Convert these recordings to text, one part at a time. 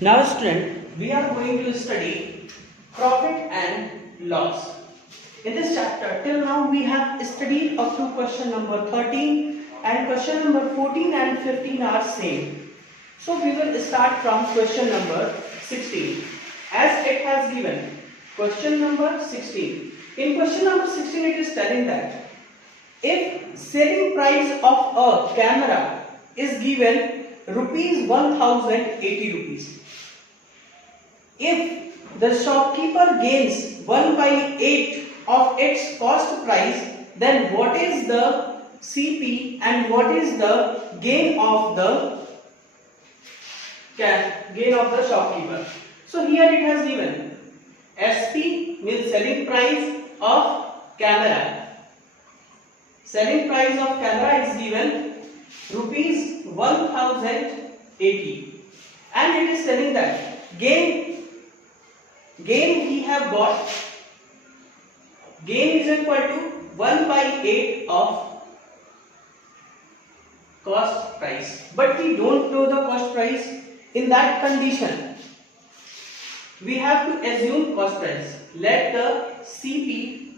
Now student, we are going to study profit and loss. In this chapter, till now we have studied up to question number 13 and question number 14 and 15 are same. So we will start from question number 16 as it has given. Question number 16. In question number 16 it is telling that if selling price of a camera is given rupees 1080 rupees. If the shopkeeper gains 1 by 8 of its cost price, then what is the CP and what is the gain of the shopkeeper? So here it has given SP means selling price of camera. Selling price of camera is given rupees 1080 and it is telling that gain we have got gain is equal to 1 by 8 of cost price, but we don't know the cost price. In that condition we have to assume cost price. Let the CP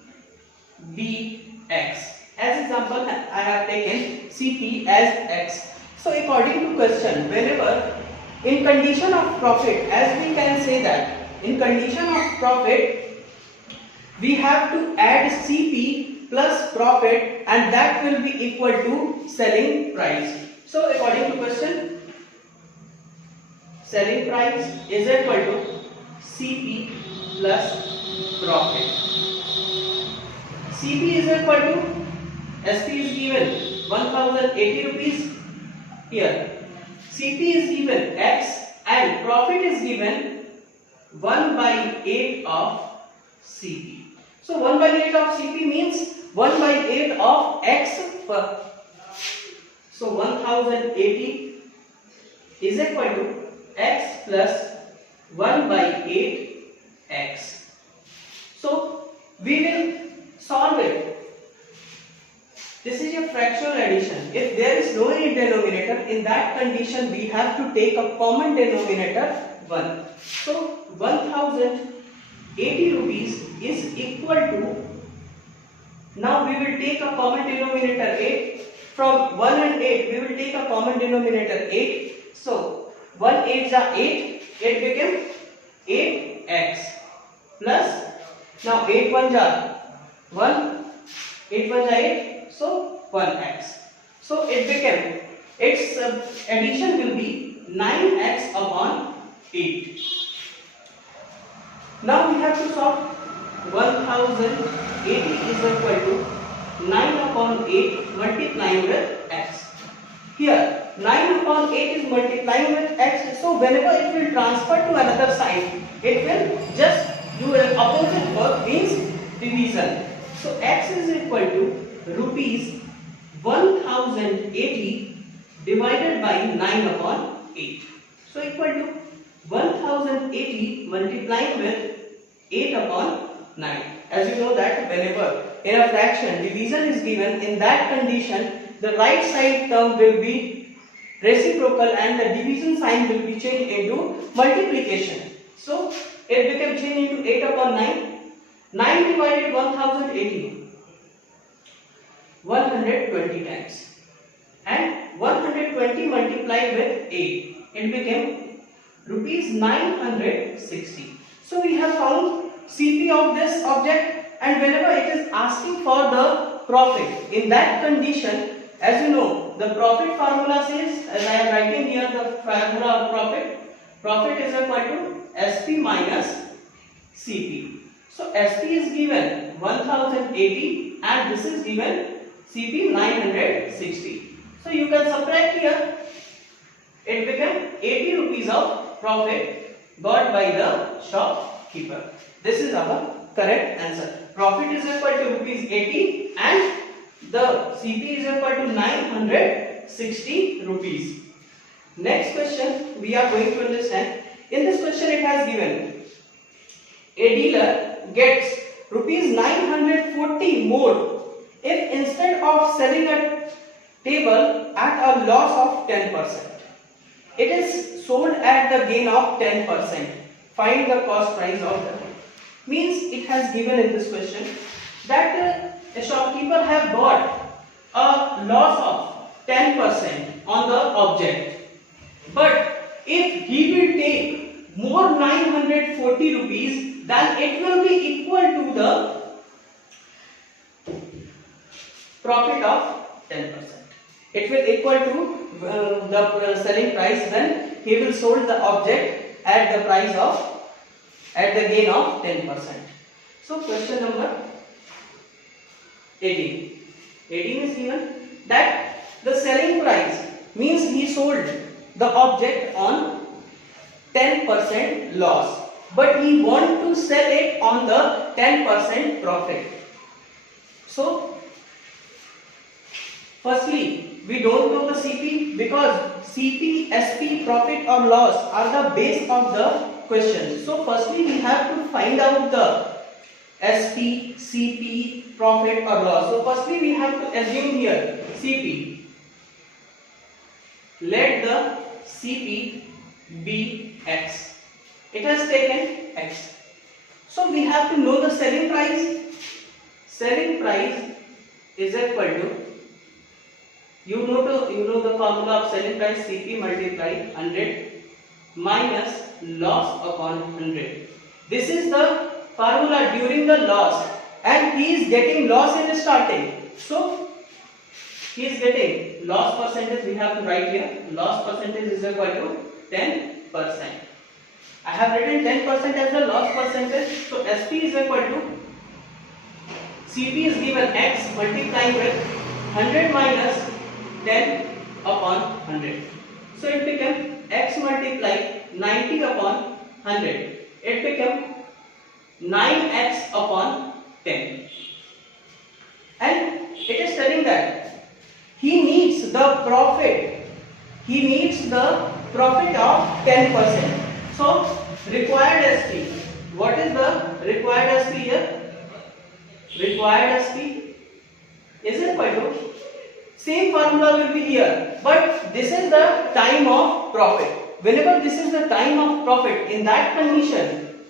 be X. As example, I have taken CP as X. So according to question, whenever in condition of profit, as we can say that in condition of profit we have to add CP plus profit and that will be equal to selling price. So according to question, selling price is equal to CP plus profit. CP is equal to SP is given 1080 rupees. Here CP is given X and profit is given 1 by 8 of CP. So 1 by 8 of CP means 1 by 8 of X. So 1080 is equal to X plus 1 by 8 X. So we will solve it. This is a fractional addition. If there is no any denominator, in that condition we have to take a common denominator 1. So 1080 rupees is equal to, now we will take a common denominator 8. From 1 and 8 we will take a common denominator 8. So 1 8 is 8, it became 8x plus, now 8 1 is 1, 8 1 is 8, so 1x. So it became, its addition will be 9x upon 8. Now we have to solve 1080 is equal to 9 upon 8 multiplying with x. Here 9 upon 8 is multiplying with x, so whenever it will transfer to another side, it will just do an opposite work, means division. So x is equal to rupees 1080 divided by 9 upon 8. So equal to 1080 multiplying with 8 upon 9. As you know that whenever in a fraction division is given, in that condition the right side term will be reciprocal and the division sign will be changed into multiplication. So it became changed into 8 upon 9. 9 divided 1080, 120 times, and 120 multiplied with 8, it became rupees 960. So we have found CP of this object, and whenever it is asking for the profit, in that condition, as you know, the profit formula says, as I am writing here the formula of profit is equal to SP minus CP. So SP is given 1080 and this is given CP 960. So you can subtract here, it became 80 rupees of profit got by the shopkeeper. This is our correct answer. Profit is equal to rupees 80 and the CP is equal to 960 rupees. Next question we are going to understand. In this question it has given a dealer gets rupees 940 more if instead of selling a table at a loss of 10%, It is sold at the gain of 10%. Find the cost price of the means it has given in this question that a shopkeeper have got a loss of 10% on the object, but if he will take more 940 rupees, then it will be equal to the profit of 10%. It will equal to the selling price when he will sold the object at the price of at the gain of 10%. So question number 18. 18 is given that the selling price means he sold the object on 10% loss, but he want to sell it on the 10% profit. So firstly, we don't know the CP because CP, SP, profit or loss are the base of the question. So firstly, we have to find out the SP, CP, profit or loss. So firstly, we have to assume here CP. Let the CP be X. It has taken X. So we have to know the selling price. Selling price is equal to, you know the formula of selling price, CP multiply 100 minus loss upon 100. This is the formula during the loss, and he is getting loss in starting. So he is getting loss percentage. We have to write here loss percentage is equal to 10%. I have written 10% as the loss percentage. So SP is equal to CP is given X multiplying with 100 minus 10 upon 100. So it became X multiply 90 upon 100. It became 9x upon 10. And it is telling that he needs the profit. He needs the profit of 10%. So required SP. What is the required SP here? Required SP is equal to, same formula will be here, but this is the time of profit. Whenever this is the time of profit, in that condition,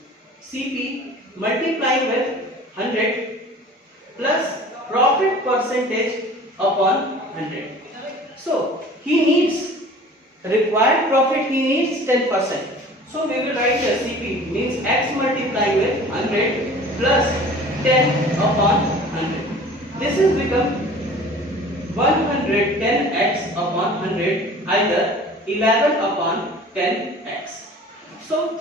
CP multiplying with 100 plus profit percentage upon 100. So he needs required profit, he needs 10%. So we will write here CP means X multiplying with 100 plus 10 upon 100. This is become 110x upon 100, either 11 upon 10x. So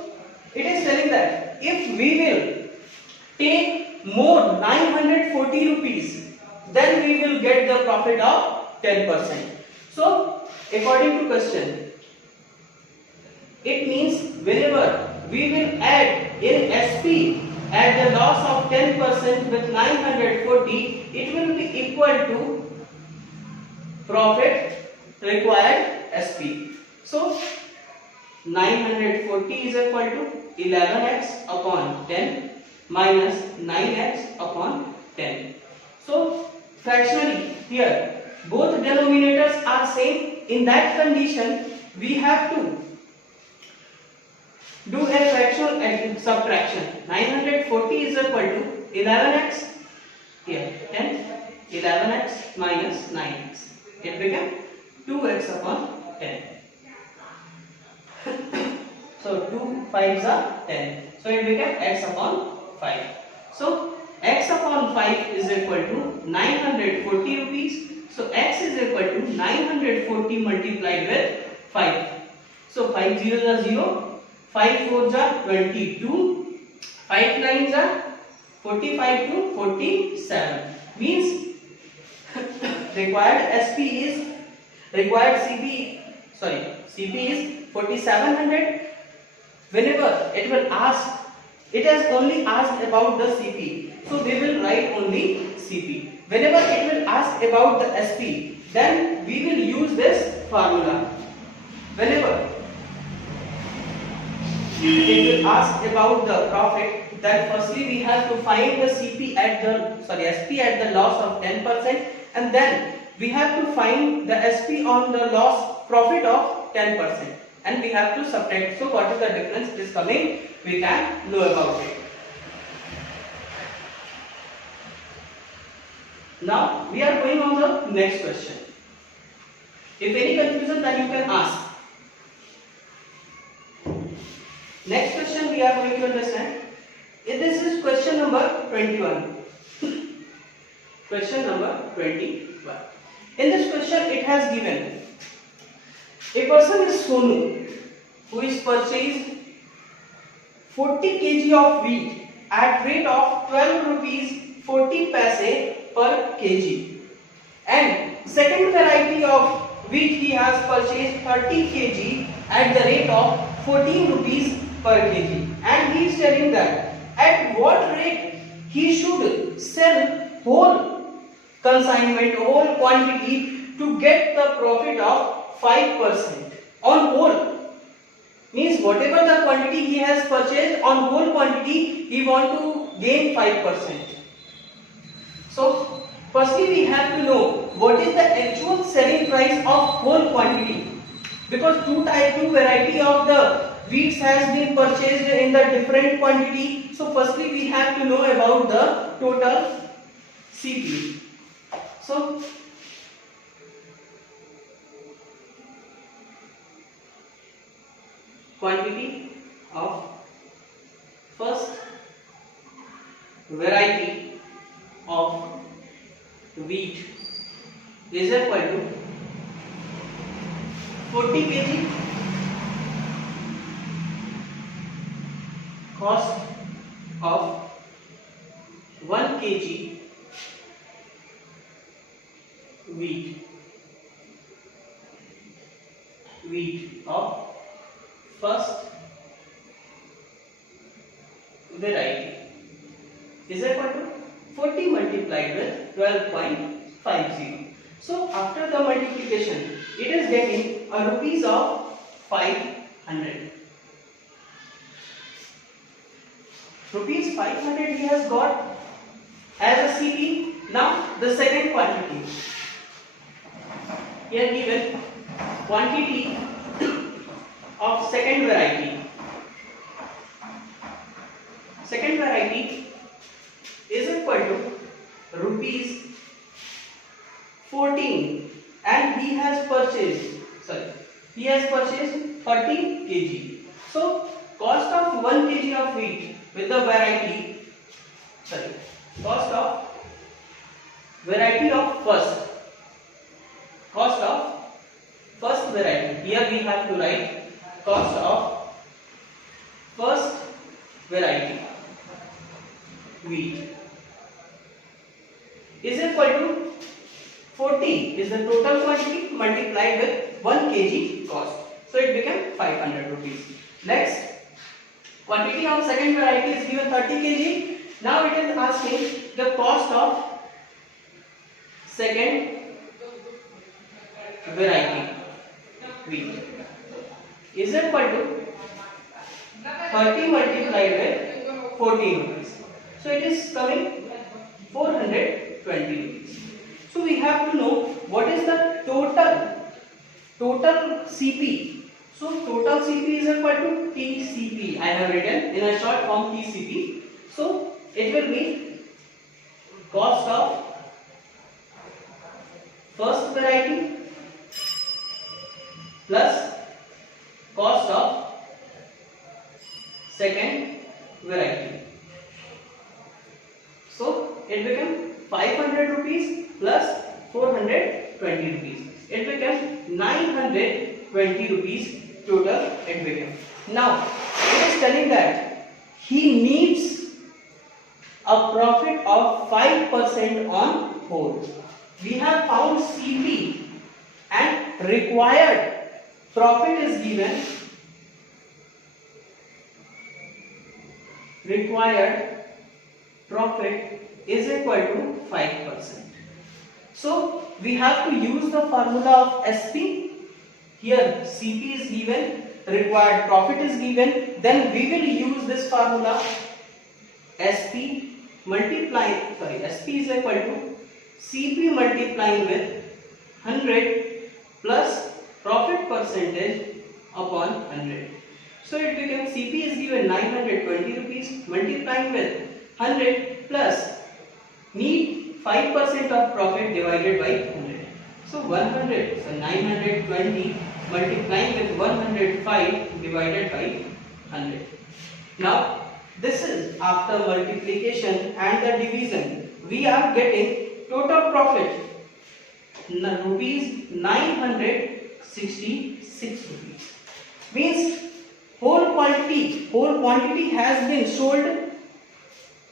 it is telling that if we will take more 940 rupees, then we will get the profit of 10%. So according to question, it means whenever we will add in SP at the loss of 10% with 940, it will be equal to profit required SP. So 940 is equal to 11x upon 10 minus 9x upon 10. So fractionally here both denominators are same. In that condition we have to do a fractional subtraction. 940 is equal to 11x here 10, 11x minus 9x. It became 2x upon 10. So 2 5s are 10. So it became x upon 5. So x upon 5 is equal to 940 rupees. So x is equal to 940 multiplied with 5. So 5 zeros are 0, 5 fours are 22, 5 nines are 45 to 47. Means CP is 4700. Whenever it will ask, it has only asked about the CP, so we will write only CP. Whenever it will ask about the SP, then we will use this formula. Whenever it will ask about the profit, then firstly we have to find the SP at the loss of 10%, and then we have to find the SP on the loss profit of 10%. and we have to subtract. So what is the difference it is coming, we can know about it. Now we are going on the next question. If any confusion, then you can ask. Next question we are going to understand. This is question number 21. Question number 21. In this question it has given a person is Sonu who is purchased 40 kg of wheat at rate of 12 rupees 40 paise per kg, and second variety of wheat he has purchased 30 kg at the rate of 14 rupees per kg, and he is telling that at what rate he should sell whole consignment, whole quantity to get the profit of 5% on whole. Means whatever the quantity he has purchased, on whole quantity he want to gain 5%. So firstly we have to know what is the actual selling price of whole quantity, because two variety of the wheats has been purchased in the different quantity. So firstly we have to know about the total CP. So quantity of first variety of wheat is equal to 40 kg cost of 1 kg wheat of first variety is equal to 40 multiplied with 12.50. So after the multiplication it is getting a rupees of 500. Rupees 500 he has got as a CP. Now the second quantity. Here given quantity of second variety. Second variety is equal to rupees 14, and he has purchased 30 kg. So cost of 1 kg of wheat with the variety, cost of variety of first variety. Here we have to write cost of first variety wheat is equal to 40 is the total quantity multiplied with 1 kg cost. So it became 500 rupees. Next, quantity of second variety is given 30 kg. Now it is asking the cost of second variety wheat is equal to 30 multiplied with 14 rupees. So it is coming 420 rupees. So we have to know what is the total CP. So total CP is equal to TCP. I have written in a short form TCP. So it will be cost of first variety plus cost of second variety. So it became 500 rupees plus 420 rupees. It became 920 rupees total it became. Now it is telling that he needs a profit of 5% on whole. We have found CP and required profit is given. Required profit is equal to 5%. So we have to use the formula of SP. Here CP is given, required profit is given, then we will use this formula SP is equal to CP multiplying with 100 plus profit percentage upon 100. So it becomes CP is given 920 rupees multiplying with 100 plus need 5% of profit divided by 100. So 100, so 920 multiplying with 105 divided by 100. Now this is after multiplication and the division. We are getting total profit rupees 966 rupees. Means whole quantity has been sold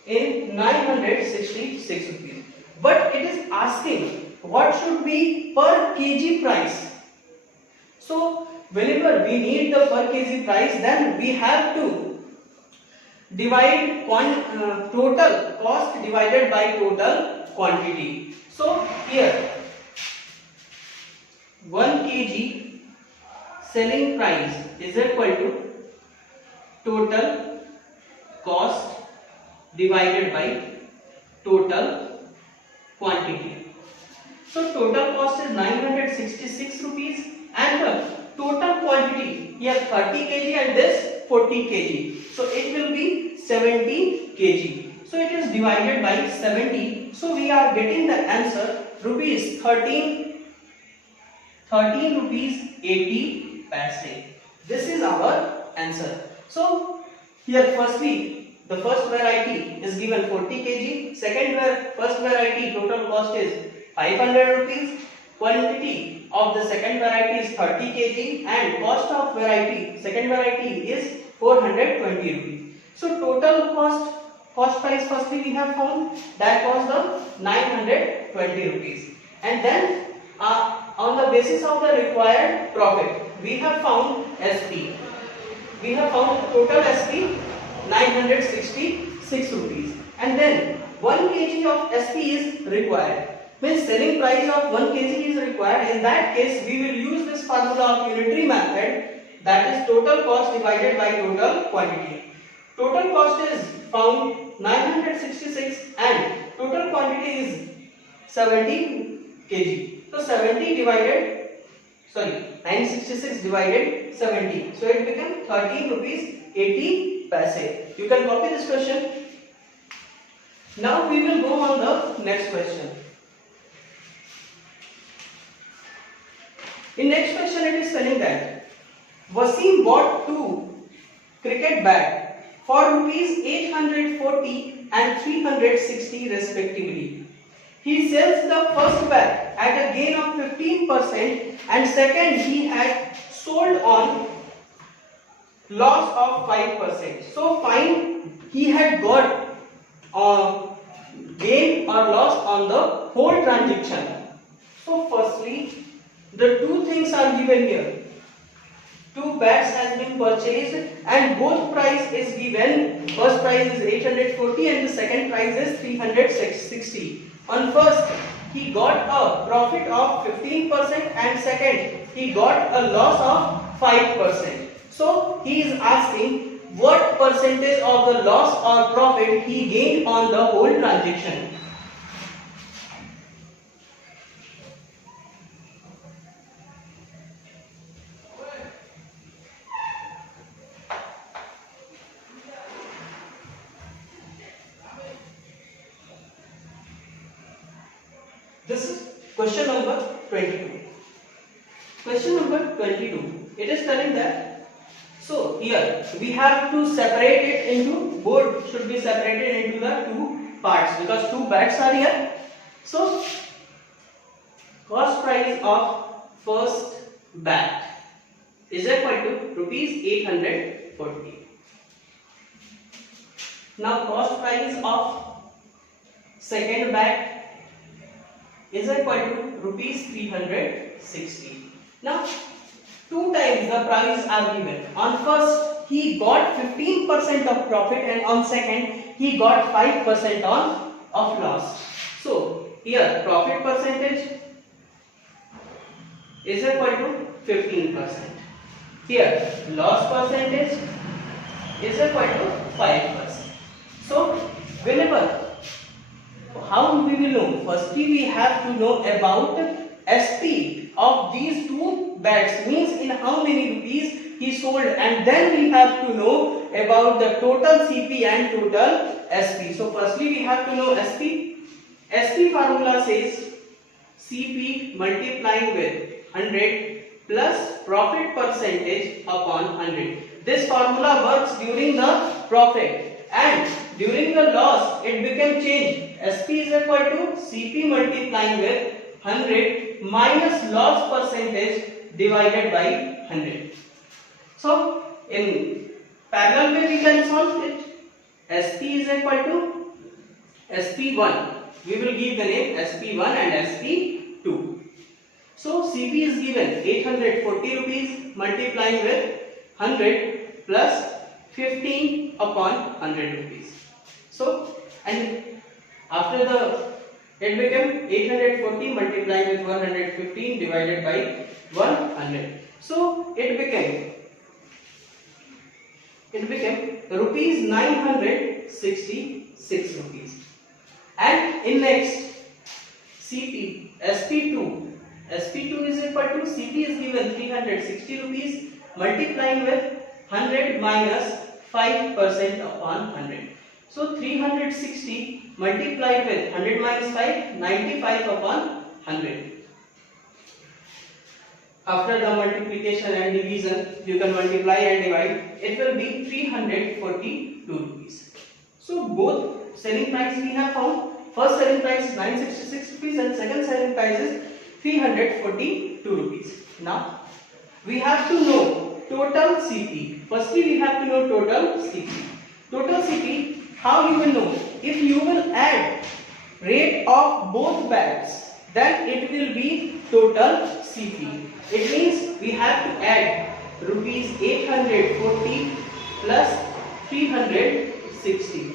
in 966 rupees. But it is asking what should be per kg price. So whenever we need the per kg price, then we have to divide total cost divided by total quantity. So here 1 kg selling price is equal to total cost divided by total quantity. So total cost is 966 rupees and the total quantity here 30 kg and this 40 kg. So it will be 70 kg. So it is divided by 70. So we are getting the answer rupees 13 rupees 80 paise. This is our answer. So here firstly the first variety is given 40 kg. First variety total cost is 500 rupees. Quantity of the second variety is 30 kg and cost of second variety is 420 rupees. So total cost price firstly we have found, that was the 920 rupees. And then on the basis of the required profit, we have found SP. We have found total SP 966 rupees. And then 1 kg of SP is required. When selling price of 1 kg is required, in that case we will use this formula of unitary method, that is total cost divided by total quantity. Total cost is found 966 and total quantity is 70 kg. So 966 divided 70. So it becomes 13 rupees 80 paise. You can copy this question. Now we will go on the next question. In next question it is telling that Wasim bought 2 cricket bat for rupees 840 and 360 respectively. He sells the first bat at a gain of 15% and second he had sold on loss of 5%. So find he had got gain or loss on the whole transaction. So firstly the two things are given here. 2 bats has been purchased and both price is given. First price is 840 and the second price is 360. On first he got a profit of 15% and second he got a loss of 5%. So he is asking what percentage of the loss or profit he gained on the whole transaction. This is question number 22. Question number 22. It is telling that, so here we have to separate it into, board should be separated into the 2 parts because 2 bats are here. So cost price of first bat is equal to rupees 840. Now cost price of second bat is equal to rupees 360. Now 2 times the price are given. On first he got 15% of profit and on second he got 5% of loss. So here profit percentage is equal to 15%. Here loss percentage is equal to 5%. So whenever, how we will know? Firstly we have to know about SP of these two bets, means in how many rupees he sold, and then we have to know about the total CP and total SP. So firstly we have to know SP. SP formula says CP multiplying with 100 plus profit percentage upon 100. This formula works during the profit, and during the loss it became changed. SP is equal to CP multiplying with 100 minus loss percentage divided by 100. So in parallel way we can solve it. SP is equal to SP1. We will give the name SP1 and SP2. So CP is given 840 rupees multiplying with 100 plus 15 upon 100 rupees. So, and after the, it became 840 multiplied with 115 divided by 100. So it became rupees 966 rupees. And in next CP SP2 is equal to CP is given 360 rupees multiplying with 100 minus 5% upon 100. So 360 multiplied with 100 minus 5, 95 upon 100. After the multiplication and division, you can multiply and divide. It will be 342 rupees. So both selling price we have found. First selling price is 966 rupees and second selling price is 342 rupees. Now we have to know total CP. Firstly we have to know total CP. Total CP, how you will know? If you will add rate of both bags, then it will be total CP. It means we have to add rupees 840 plus 360.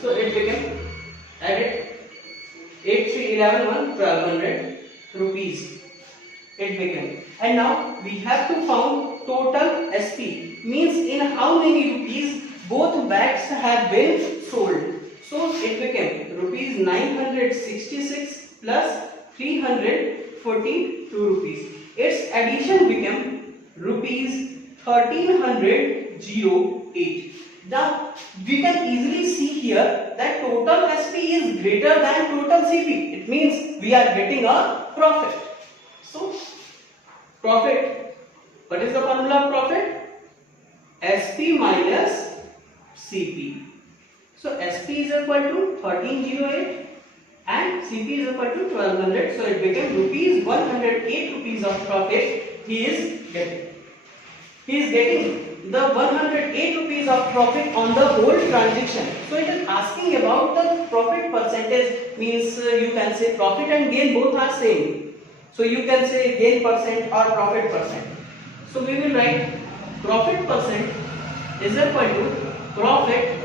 So it became added 8 3 11 1 1200 rupees. It became, and now we have to found total SP, means in how many rupees both bags have been sold. So it became rupees 966 plus 342 rupees. Its addition became rupees 1308. Now we can easily see here that total SP is greater than total CP. It means we are getting a profit. So profit, what is the formula of profit? SP minus CP. So SP is equal to 1308 and CP is equal to 1200. So it became rupees 108 rupees of profit he is getting. He is getting the 108 rupees of profit on the whole transaction. So it is asking about the profit percentage, means you can say profit and gain both are same. So you can say gain percent or profit percent. So we will write profit percent is equal to profit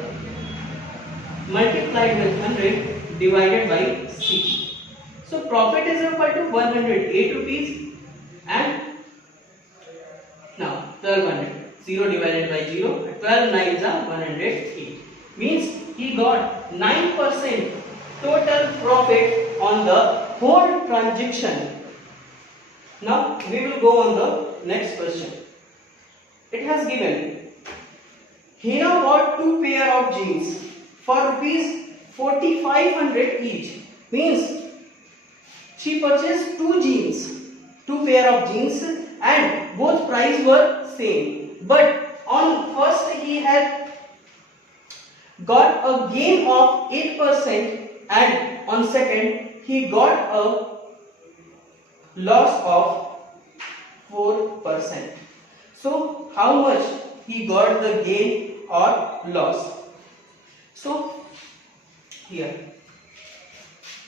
multiplied with 100 divided by CP. So profit is equal to 108 rupees and now 1200. 0 divided by 0, 12 9s are 108. Means he got 9% total profit on the whole transaction. Now we will go on the next question. It has given Hina bought 2 pair of jeans for rupees 4500 each. Means she purchased 2 pair of jeans and both price were same. But on first he had got a gain of 8% and on second he got a loss of 4%. So how much he got the gain or loss? So here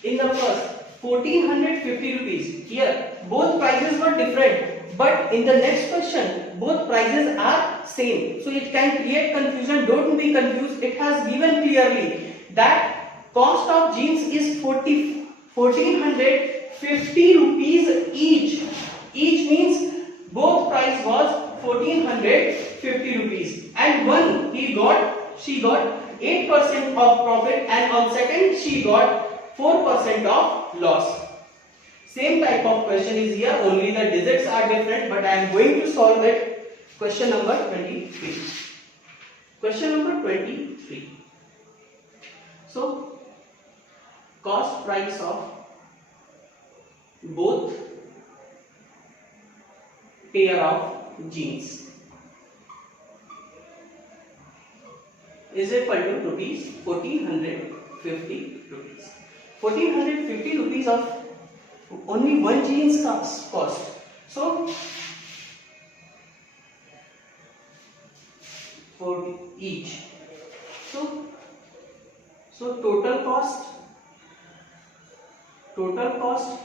in the first 1450 rupees, here both prices were different. But in the next question, both prices are same. So it can create confusion. Don't be confused. It has given clearly that cost of jeans is 1450 rupees each. Each means both price was 1450 rupees. And one she got 8% of profit and on second she got 4% of loss. Same type of question is here, only the digits are different, but I am going to solve it. Question number 23. Question number 23. So, cost price of both pair of jeans is equal to rupees 1450 rupees. 1450 rupees of only one jeans cost. So for each, so total cost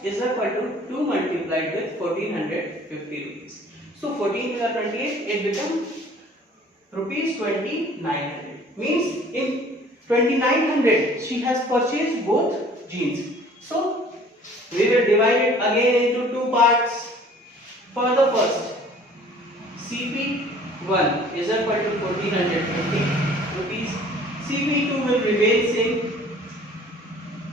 is equal to 2 multiplied with 1450 rupees. So 14 plus 28, it becomes rupees 2900. Means in 2900 she has purchased both jeans. So we will divide it again into two parts. For the first, CP1 is equal to 1450 rupees. CP2 will remain same,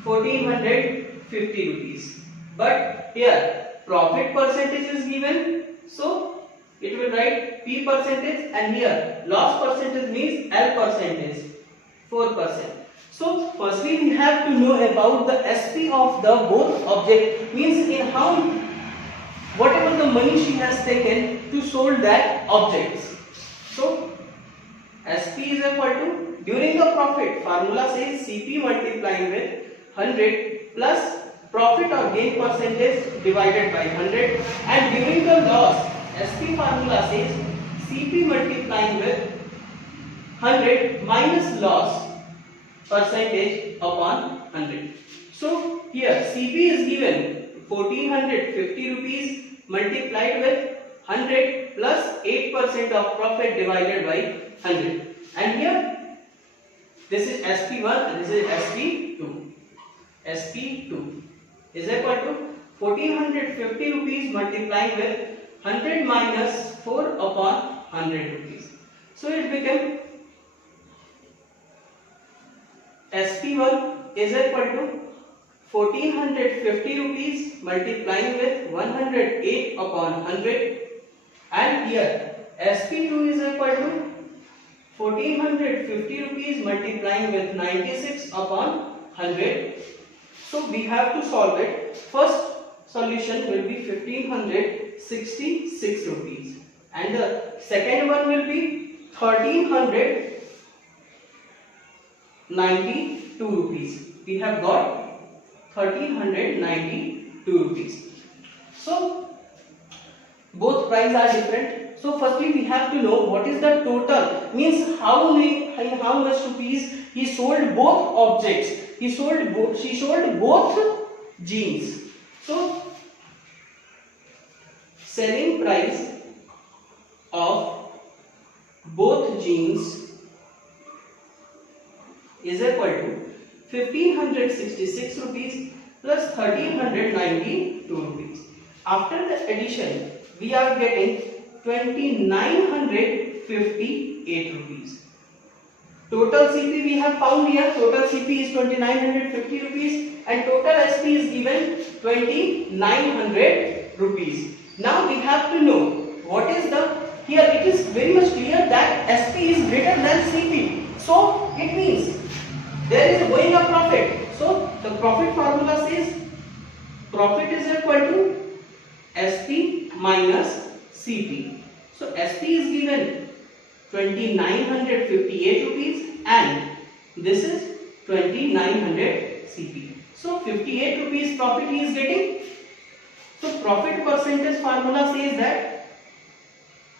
1450 rupees. But here profit percentage is given, so it will write P percentage, and here loss percentage means L percentage, 4%. So firstly we have to know about the SP of the both object, means in how whatever the money she has taken to sold that objects. So SP is equal to, during the profit formula says CP multiplying with 100 plus profit or gain percentage divided by 100, and during the loss SP formula says CP multiplying with 100 minus loss percentage upon 100. So here CP is given 1450 rupees multiplied with 100 plus 8% of profit divided by 100, and here this is SP1 and this is SP2. SP2 is equal to 1450 rupees multiplying with 100 minus 4 upon 100 rupees. So it became SP1 is equal to 1450 rupees multiplying with 108 upon 100, and here SP2 is equal to 1450 rupees multiplying with 96 upon 100. So we have to solve it. First solution will be 1566 rupees, and the second one will be 1392 rupees. We have got 1392 rupees. So both prices are different. So firstly we have to know what is the total, means how much rupees he sold both objects. She sold both jeans. So selling price of both jeans is equal to 1566 rupees plus 1392 rupees. After the addition, we are getting 2958 rupees. Total CP we have found here. Total CP is 2950 rupees and total SP is given 2900 rupees. Now we have to know what is the, here it is very much clear that SP is greater than CP. So it means there is a going of profit. So the profit formula says profit is equal to SP minus CP. So SP is given 2958 rupees and this is 2900 CP. So 58 rupees profit he is getting. So profit percentage formula says that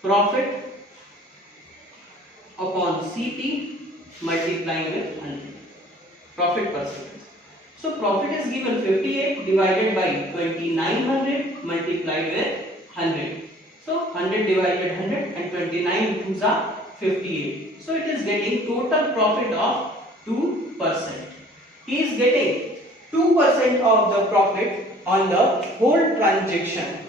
profit upon CP multiplying with 100. Profit percentage. So profit is given 58 divided by 2900 multiplied with 100. So 100 divided 100 and 29 2s are 58. So it is getting total profit of 2%. He is getting 2% of the profit on the whole transaction.